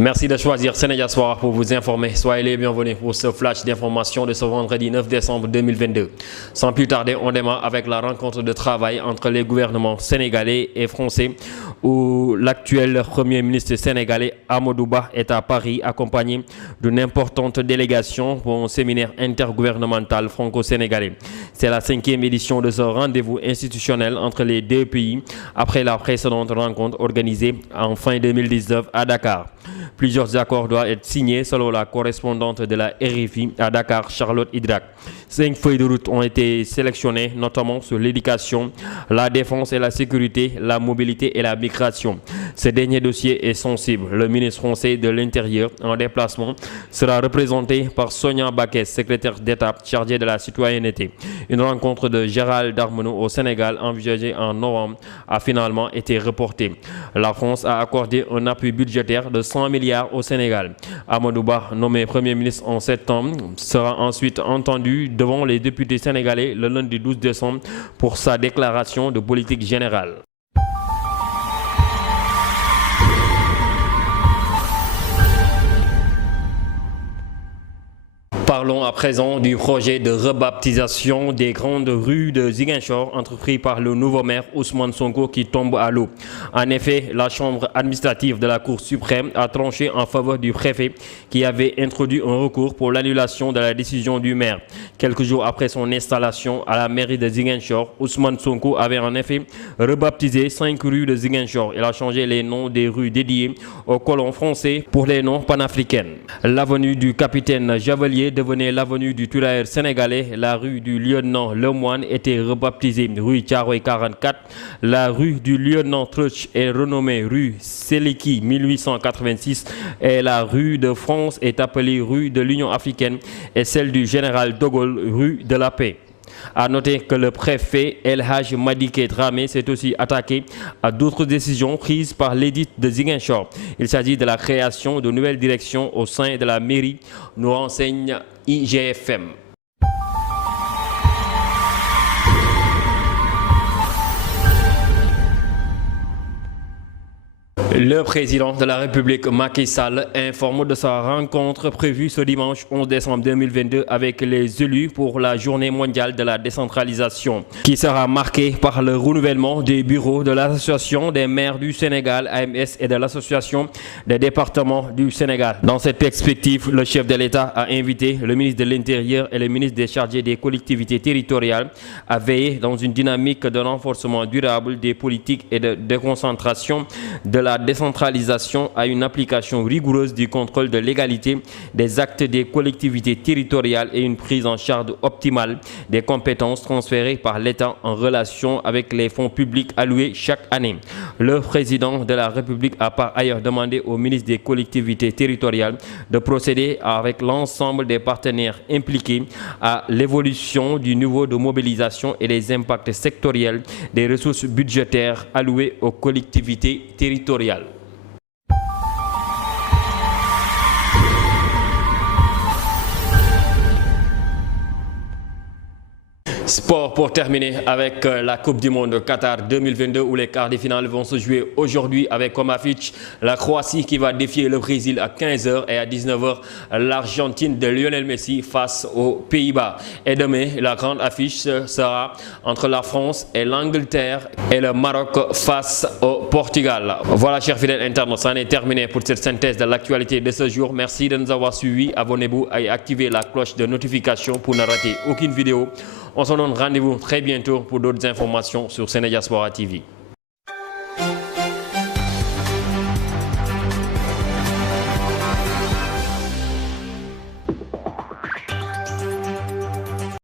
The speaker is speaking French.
Merci de choisir Sénégal Soir pour vous informer. Soyez les bienvenus pour ce flash d'information de ce vendredi 9 décembre 2022. Sans plus tarder, on démarre avec la rencontre de travail entre les gouvernements sénégalais et français où l'actuel Premier ministre sénégalais Amadou Ba est à Paris accompagné d'une importante délégation pour un séminaire intergouvernemental franco-sénégalais. C'est la 5e édition de ce rendez-vous institutionnel entre les deux pays après la précédente rencontre organisée en fin 2019 à Dakar. Plusieurs accords doivent être signés selon la correspondante de la RFI à Dakar, Charlotte Hydrac. 5 feuilles de route ont été sélectionnées, notamment sur l'éducation, la défense et la sécurité, la mobilité et la migration. Ce dernier dossier est sensible. Le ministre français de l'Intérieur en déplacement sera représenté par Sonia Baquès, secrétaire d'État chargée de la citoyenneté. Une rencontre de Gérald Darmanin au Sénégal envisagée en novembre a finalement été reportée. La France a accordé un appui budgétaire de 100 milliards au Sénégal. Amadou Ba, nommé Premier ministre en septembre, sera ensuite entendu devant les députés sénégalais le lundi 12 décembre pour sa déclaration de politique générale. Parlons à présent du projet de rebaptisation des grandes rues de Ziguinchor entrepris par le nouveau maire Ousmane Sonko qui tombe à l'eau. En effet, la chambre administrative de la Cour suprême a tranché en faveur du préfet qui avait introduit un recours pour l'annulation de la décision du maire. Quelques jours après son installation à la mairie de Ziguinchor, Ousmane Sonko avait en effet rebaptisé 5 rues de Ziguinchor. Il a changé les noms des rues dédiées aux colons français pour les noms panafricains. L'avenue du capitaine Javelier devenait l'avenue du tirailleur sénégalais. La rue du lieutenant Lemoine était rebaptisée rue Thiaroye 44. La rue du lieutenant Truch est renommée rue Seliki 1886 et la rue de France est appelée rue de l'Union africaine et celle du général de Gaulle rue de la Paix. A noter que le préfet El Hadj Madické Dramé s'est aussi attaqué à d'autres décisions prises par l'édit de Ziguinchor. Il s'agit de la création de nouvelles directions au sein de la mairie, nous renseigne IGFM. Le président de la République Macky Sall informe de sa rencontre prévue ce dimanche 11 décembre 2022 avec les élus pour la journée mondiale de la décentralisation qui sera marquée par le renouvellement des bureaux de l'Association des maires du Sénégal AMS et de l'Association des départements du Sénégal. Dans cette perspective, le chef de l'État a invité le ministre de l'Intérieur et le ministre des chargés des collectivités territoriales à veiller dans une dynamique de renforcement durable des politiques et de déconcentration de la décentralisation à une application rigoureuse du contrôle de légalité des actes des collectivités territoriales et une prise en charge optimale des compétences transférées par l'État en relation avec les fonds publics alloués chaque année. Le président de la République a par ailleurs demandé au ministre des collectivités territoriales de procéder avec l'ensemble des partenaires impliqués à l'évolution du niveau de mobilisation et des impacts sectoriels des ressources budgétaires allouées aux collectivités territoriales. Sport pour terminer avec la Coupe du Monde Qatar 2022 où les quarts de finale vont se jouer aujourd'hui avec comme affiche la Croatie qui va défier le Brésil à 15 h et à 19 h l'Argentine de Lionel Messi face aux Pays-Bas. Et demain, la grande affiche sera entre la France et l'Angleterre et le Maroc face au Portugal. Voilà, chers fidèles internautes, ça en est terminé pour cette synthèse de l'actualité de ce jour. Merci de nous avoir suivis. Abonnez-vous et activez la cloche de notification pour ne rater aucune vidéo. On se donne rendez-vous très bientôt pour d'autres informations sur Sénégal Sport TV.